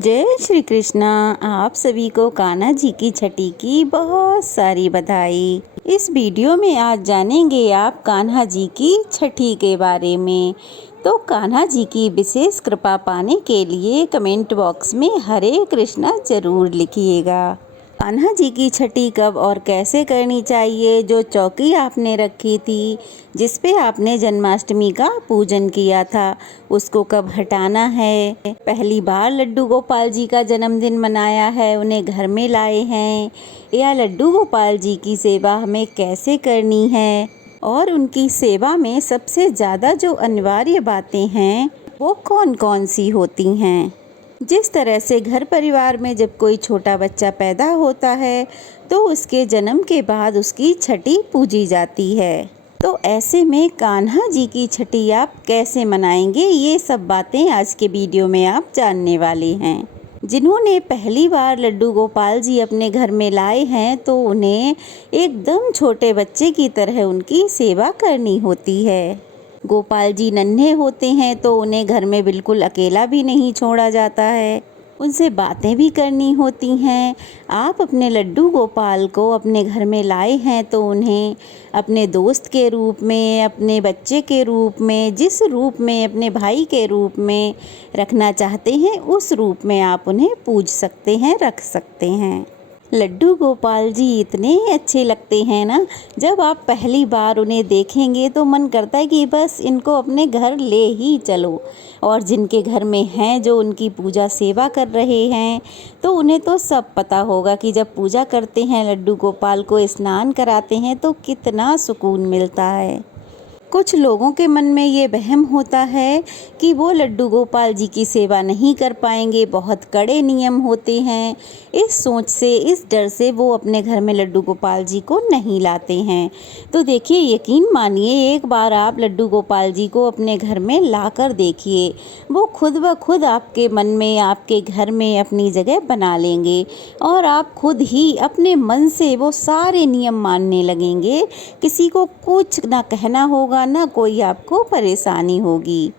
जय श्री कृष्णा। आप सभी को कान्हा जी की छठी की बहुत सारी बधाई। इस वीडियो में आज जानेंगे आप कान्हा जी की छठी के बारे में। तो कान्हा जी की विशेष कृपा पाने के लिए कमेंट बॉक्स में हरे कृष्णा जरूर लिखिएगा। कान्हा जी की छठी कब और कैसे करनी चाहिए? जो चौकी आपने रखी थी जिस पे आपने जन्माष्टमी का पूजन किया था, उसको कब हटाना है? पहली बार लड्डू गोपाल जी का जन्मदिन मनाया है, उन्हें घर में लाए हैं, या लड्डू गोपाल जी की सेवा हमें कैसे करनी है? और उनकी सेवा में सबसे ज़्यादा जो अनिवार्य बातें हैं वो कौन कौन सी होती हैं? जिस तरह से घर परिवार में जब कोई छोटा बच्चा पैदा होता है तो उसके जन्म के बाद उसकी छठी पूजी जाती है। तो ऐसे में कान्हा जी की छठी आप कैसे मनाएंगे, ये सब बातें आज के वीडियो में आप जानने वाले हैं। जिन्होंने पहली बार लड्डू गोपाल जी अपने घर में लाए हैं तो उन्हें एकदम छोटे बच्चे की तरह उनकी सेवा करनी होती है। गोपाल जी नन्हे होते हैं तो उन्हें घर में बिल्कुल अकेला भी नहीं छोड़ा जाता है, उनसे बातें भी करनी होती हैं। आप अपने लड्डू गोपाल को अपने घर में लाए हैं तो उन्हें अपने दोस्त के रूप में, अपने बच्चे के रूप में, जिस रूप में, अपने भाई के रूप में रखना चाहते हैं उस रूप में आप उन्हें पूज सकते हैं, रख सकते हैं। लड्डू गोपाल जी इतने अच्छे लगते हैं ना, जब आप पहली बार उन्हें देखेंगे तो मन करता है कि बस इनको अपने घर ले ही चलो। और जिनके घर में हैं, जो उनकी पूजा सेवा कर रहे हैं, तो उन्हें तो सब पता होगा कि जब पूजा करते हैं, लड्डू गोपाल को स्नान कराते हैं तो कितना सुकून मिलता है। कुछ लोगों के मन में ये वहम होता है कि वो लड्डू गोपाल जी की सेवा नहीं कर पाएंगे, बहुत कड़े नियम होते हैं। इस सोच से, इस डर से वो अपने घर में लड्डू गोपाल जी को नहीं लाते हैं। तो देखिए, यकीन मानिए, एक बार आप लड्डू गोपाल जी को अपने घर में ला कर देखिए, वो खुद ब खुद आपके मन में, आपके घर में अपनी जगह बना लेंगे और आप खुद ही अपने मन से वो सारे नियम मानने लगेंगे। किसी को कुछ ना कहना होगा, ना कोई आपको परेशानी होगी।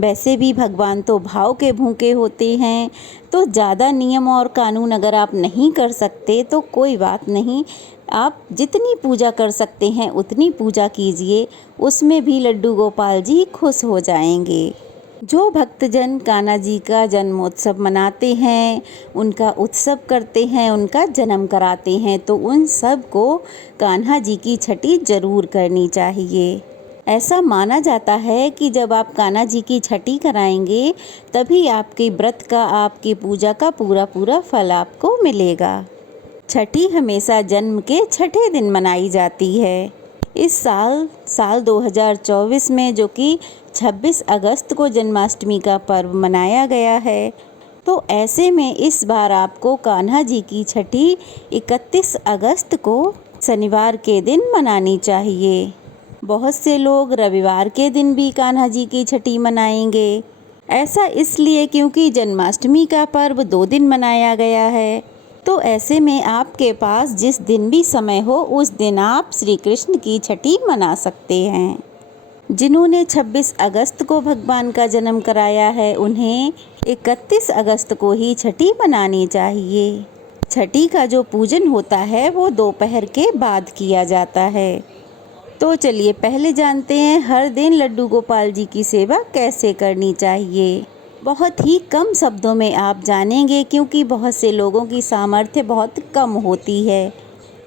वैसे भी भगवान तो भाव के भूखे होते हैं, तो ज़्यादा नियम और कानून अगर आप नहीं कर सकते तो कोई बात नहीं, आप जितनी पूजा कर सकते हैं उतनी पूजा कीजिए, उसमें भी लड्डू गोपाल जी खुश हो जाएंगे। जो भक्तजन कान्हा जी का जन्मोत्सव मनाते हैं, उनका उत्सव करते हैं, उनका जन्म कराते हैं, तो उन सब को कान्हा जी की छठी जरूर करनी चाहिए। ऐसा माना जाता है कि जब आप कान्हा जी की छठी कराएंगे तभी आपके व्रत का, आपकी पूजा का पूरा पूरा फल आपको मिलेगा। छठी हमेशा जन्म के छठे दिन मनाई जाती है। इस साल 2024 में, जो कि 26 अगस्त को जन्माष्टमी का पर्व मनाया गया है, तो ऐसे में इस बार आपको कान्हा जी की छठी 31 अगस्त को शनिवार के दिन मनानी चाहिए। बहुत से लोग रविवार के दिन भी कान्हा जी की छठी मनाएंगे। ऐसा इसलिए क्योंकि जन्माष्टमी का पर्व 2 दिन मनाया गया है। तो ऐसे में आपके पास जिस दिन भी समय हो उस दिन आप श्री कृष्ण की छठी मना सकते हैं। जिन्होंने 26 अगस्त को भगवान का जन्म कराया है उन्हें 31 अगस्त को ही छठी मनानी चाहिए। छठी का जो पूजन होता है वो दोपहर के बाद किया जाता है। तो चलिए पहले जानते हैं हर दिन लड्डू गोपाल जी की सेवा कैसे करनी चाहिए। बहुत ही कम शब्दों में आप जानेंगे, क्योंकि बहुत से लोगों की सामर्थ्य बहुत कम होती है,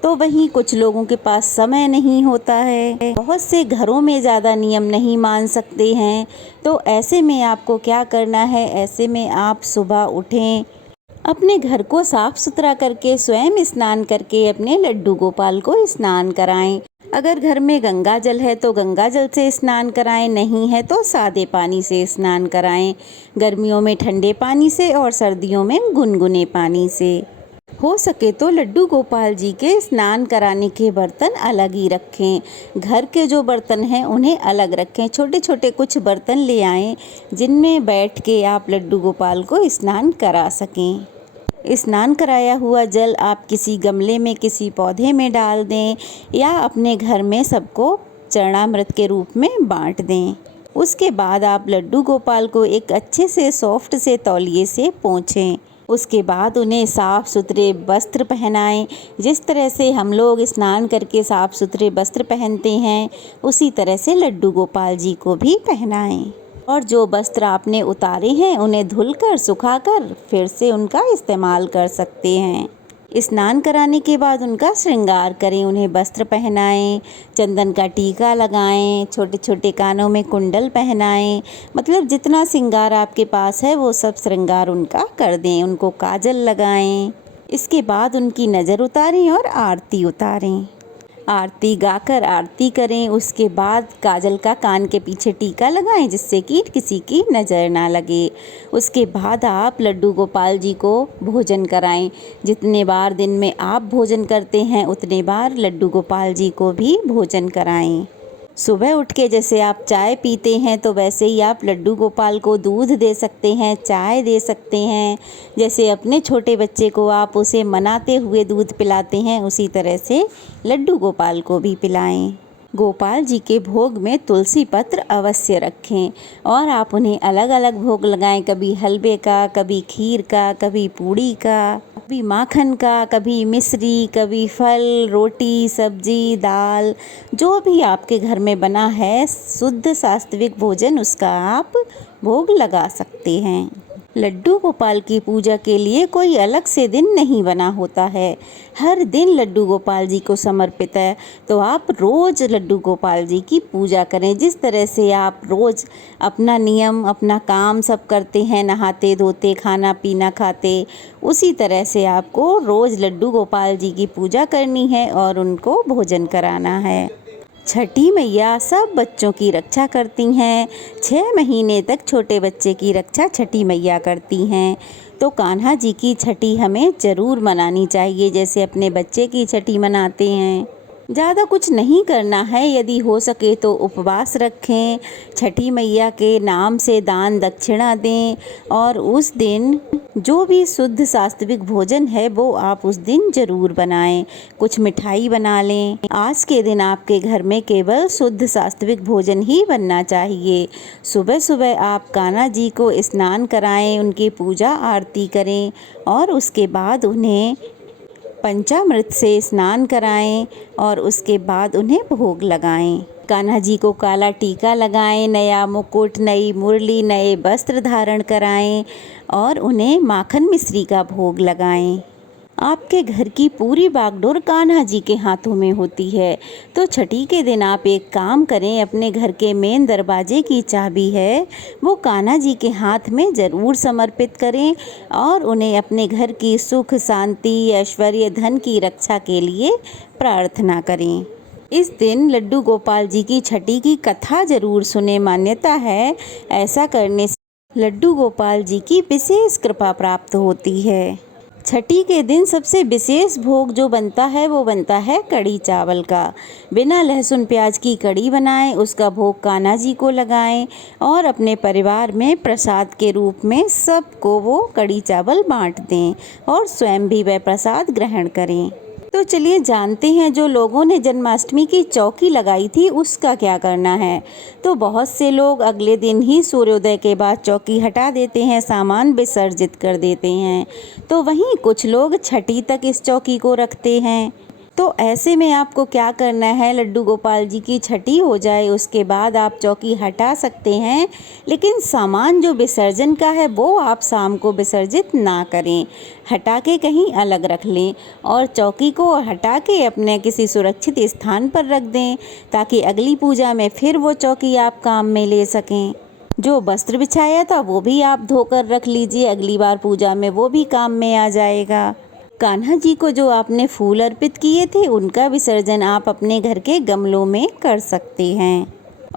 तो वहीं कुछ लोगों के पास समय नहीं होता है। बहुत से घरों में ज़्यादा नियम नहीं मान सकते हैं। तो ऐसे में आपको क्या करना है, ऐसे में आप सुबह उठें, अपने घर को साफ सुथरा करके स्वयं स्नान करके अपने लड्डू गोपाल को स्नान कराएं। अगर घर में गंगा जल है तो गंगा जल से स्नान कराएं, नहीं है तो सादे पानी से स्नान कराएं। गर्मियों में ठंडे पानी से और सर्दियों में गुनगुने पानी से। हो सके तो लड्डू गोपाल जी के स्नान कराने के बर्तन अलग ही रखें। घर के जो बर्तन हैं उन्हें अलग रखें। छोटे छोटे कुछ बर्तन ले आएं जिनमें बैठ के आप लड्डू गोपाल को स्नान करा सकें। स्नान कराया हुआ जल आप किसी गमले में, किसी पौधे में डाल दें, या अपने घर में सबको चरणामृत के रूप में बांट दें। उसके बाद आप लड्डू गोपाल को एक अच्छे से सॉफ्ट से तौलिए से पोंछें। उसके बाद उन्हें साफ़ सुथरे वस्त्र पहनाएं। जिस तरह से हम लोग स्नान करके साफ़ सुथरे वस्त्र पहनते हैं, उसी तरह से लड्डू गोपाल जी को भी पहनाएं। और जो वस्त्र आपने उतारे हैं उन्हें धुलकर सुखाकर फिर से उनका इस्तेमाल कर सकते हैं। स्नान कराने के बाद उनका श्रृंगार करें, उन्हें वस्त्र पहनाएं, चंदन का टीका लगाएं, छोटे छोटे कानों में कुंडल पहनाएं। मतलब जितना श्रृंगार आपके पास है वो सब श्रृंगार उनका कर दें। उनको काजल लगाएं। इसके बाद उनकी नज़र उतारें और आरती उतारें। आरती गाकर आरती करें। उसके बाद काजल का कान के पीछे टीका लगाएं जिससे कि किसी की नज़र ना लगे। उसके बाद आप लड्डू गोपाल जी को भोजन कराएं। जितने बार दिन में आप भोजन करते हैं उतने बार लड्डू गोपाल जी को भी भोजन कराएं। सुबह उठ के जैसे आप चाय पीते हैं तो वैसे ही आप लड्डू गोपाल को दूध दे सकते हैं, चाय दे सकते हैं। जैसे अपने छोटे बच्चे को आप उसे मनाते हुए दूध पिलाते हैं, उसी तरह से लड्डू गोपाल को भी पिलाएं। गोपाल जी के भोग में तुलसी पत्र अवश्य रखें और आप उन्हें अलग अलग भोग लगाएं। कभी हलवे का, कभी खीर का, कभी पूड़ी का, कभी माखन का, कभी मिश्री, कभी फल, रोटी, सब्जी, दाल, जो भी आपके घर में बना है शुद्ध सात्विक भोजन, उसका आप भोग लगा सकते हैं। लड्डू गोपाल की पूजा के लिए कोई अलग से दिन नहीं बना होता है। हर दिन लड्डू गोपाल जी को समर्पित है। तो आप रोज़ लड्डू गोपाल जी की पूजा करें। जिस तरह से आप रोज़ अपना नियम, अपना काम सब करते हैं, नहाते धोते, खाना पीना खाते, उसी तरह से आपको रोज़ लड्डू गोपाल जी की पूजा करनी है और उनको भोजन कराना है। छठी मैया सब बच्चों की रक्षा करती हैं। 6 महीने तक छोटे बच्चे की रक्षा छठी मैया करती हैं। तो कान्हा जी की छठी हमें ज़रूर मनानी चाहिए, जैसे अपने बच्चे की छठी मनाते हैं। ज़्यादा कुछ नहीं करना है, यदि हो सके तो उपवास रखें, छठी मैया के नाम से दान दक्षिणा दें और उस दिन जो भी शुद्ध सात्विक भोजन है वो आप उस दिन ज़रूर बनाएं। कुछ मिठाई बना लें। आज के दिन आपके घर में केवल शुद्ध सात्विक भोजन ही बनना चाहिए। सुबह सुबह आप कान्हा जी को स्नान कराएं, उनकी पूजा आरती करें और उसके बाद उन्हें पंचामृत से स्नान कराएं और उसके बाद उन्हें भोग लगाएं। कान्हा जी को काला टीका लगाएं, नया मुकुट, नई मुरली, नए वस्त्र धारण कराएं और उन्हें माखन मिश्री का भोग लगाएं। आपके घर की पूरी बागडोर कान्हा जी के हाथों में होती है। तो छठी के दिन आप एक काम करें, अपने घर के मेन दरवाजे की चाबी है वो कान्हा जी के हाथ में ज़रूर समर्पित करें और उन्हें अपने घर की सुख, शांति, ऐश्वर्य, धन की रक्षा के लिए प्रार्थना करें। इस दिन लड्डू गोपाल जी की छठी की कथा ज़रूर सुने। मान्यता है ऐसा करने से लड्डू गोपाल जी की विशेष कृपा प्राप्त होती है। छठी के दिन सबसे विशेष भोग जो बनता है वो बनता है कढ़ी चावल का। बिना लहसुन प्याज की कढ़ी बनाएं, उसका भोग कान्हा जी को लगाएं और अपने परिवार में प्रसाद के रूप में सबको वो कढ़ी चावल बांट दें और स्वयं भी वह प्रसाद ग्रहण करें। तो चलिए जानते हैं जो लोगों ने जन्माष्टमी की चौकी लगाई थी उसका क्या करना है। तो बहुत से लोग अगले दिन ही सूर्योदय के बाद चौकी हटा देते हैं, सामान विसर्जित कर देते हैं। तो वहीं कुछ लोग छठी तक इस चौकी को रखते हैं। तो ऐसे में आपको क्या करना है, लड्डू गोपाल जी की छठी हो जाए उसके बाद आप चौकी हटा सकते हैं, लेकिन सामान जो विसर्जन का है वो आप शाम को विसर्जित ना करें, हटा के कहीं अलग रख लें और चौकी को हटा के अपने किसी सुरक्षित स्थान पर रख दें ताकि अगली पूजा में फिर वो चौकी आप काम में ले सकें। जो वस्त्र बिछाया था वो भी आप धोकर रख लीजिए, अगली बार पूजा में वो भी काम में आ जाएगा। कान्हा जी को जो आपने फूल अर्पित किए थे उनका विसर्जन आप अपने घर के गमलों में कर सकते हैं।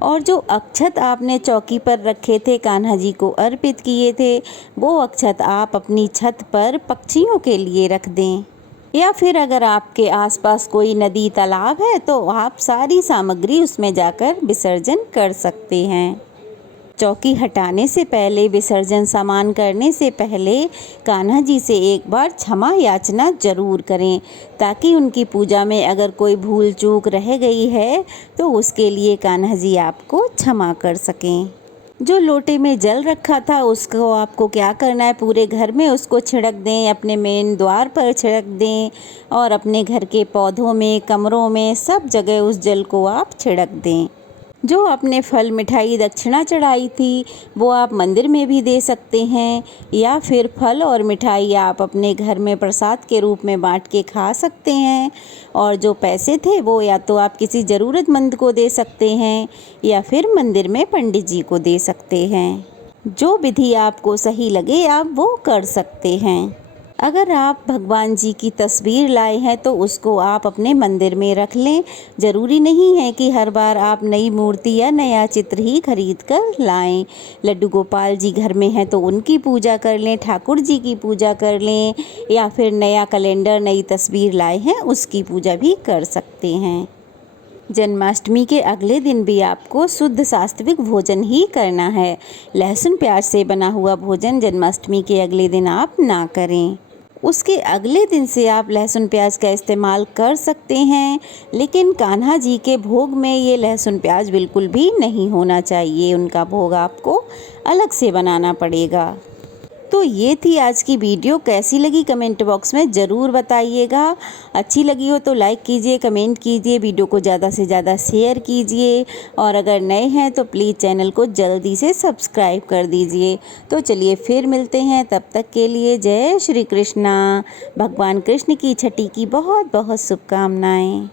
और जो अक्षत आपने चौकी पर रखे थे, कान्हा जी को अर्पित किए थे, वो अक्षत आप अपनी छत पर पक्षियों के लिए रख दें। या फिर अगर आपके आसपास कोई नदी तालाब है तो आप सारी सामग्री उसमें जाकर विसर्जन कर सकते हैं। चौकी हटाने से पहले, विसर्जन सामान करने से पहले कान्हा जी से एक बार क्षमा याचना जरूर करें, ताकि उनकी पूजा में अगर कोई भूल चूक रह गई है तो उसके लिए कान्हा जी आपको क्षमा कर सकें। जो लोटे में जल रखा था उसको आपको क्या करना है, पूरे घर में उसको छिड़क दें, अपने मेन द्वार पर छिड़क दें और अपने घर के पौधों में, कमरों में, सब जगह उस जल को आप छिड़क दें। जो आपने फल मिठाई दक्षिणा चढ़ाई थी वो आप मंदिर में भी दे सकते हैं, या फिर फल और मिठाई आप अपने घर में प्रसाद के रूप में बांट के खा सकते हैं। और जो पैसे थे वो या तो आप किसी ज़रूरतमंद को दे सकते हैं या फिर मंदिर में पंडित जी को दे सकते हैं। जो विधि आपको सही लगे आप वो कर सकते हैं। अगर आप भगवान जी की तस्वीर लाए हैं तो उसको आप अपने मंदिर में रख लें। ज़रूरी नहीं है कि हर बार आप नई मूर्ति या नया चित्र ही खरीद कर लाएं। लड्डू गोपाल जी घर में हैं तो उनकी पूजा कर लें, ठाकुर जी की पूजा कर लें, या फिर नया कैलेंडर, नई तस्वीर लाए हैं उसकी पूजा भी कर सकते हैं। जन्माष्टमी के अगले दिन भी आपको शुद्ध सात्विक भोजन ही करना है। लहसुन प्याज से बना हुआ भोजन जन्माष्टमी के अगले दिन आप ना करें। उसके अगले दिन से आप लहसुन प्याज का इस्तेमाल कर सकते हैं, लेकिन कान्हा जी के भोग में ये लहसुन प्याज बिल्कुल भी नहीं होना चाहिए। उनका भोग आपको अलग से बनाना पड़ेगा। तो ये थी आज की वीडियो। कैसी लगी कमेंट बॉक्स में ज़रूर बताइएगा। अच्छी लगी हो तो लाइक कीजिए, कमेंट कीजिए, वीडियो को ज़्यादा से ज़्यादा शेयर कीजिए, और अगर नए हैं तो प्लीज़ चैनल को जल्दी से सब्सक्राइब कर दीजिए। तो चलिए फिर मिलते हैं, तब तक के लिए जय श्री कृष्णा। भगवान कृष्ण की छठी की बहुत बहुत शुभकामनाएँ।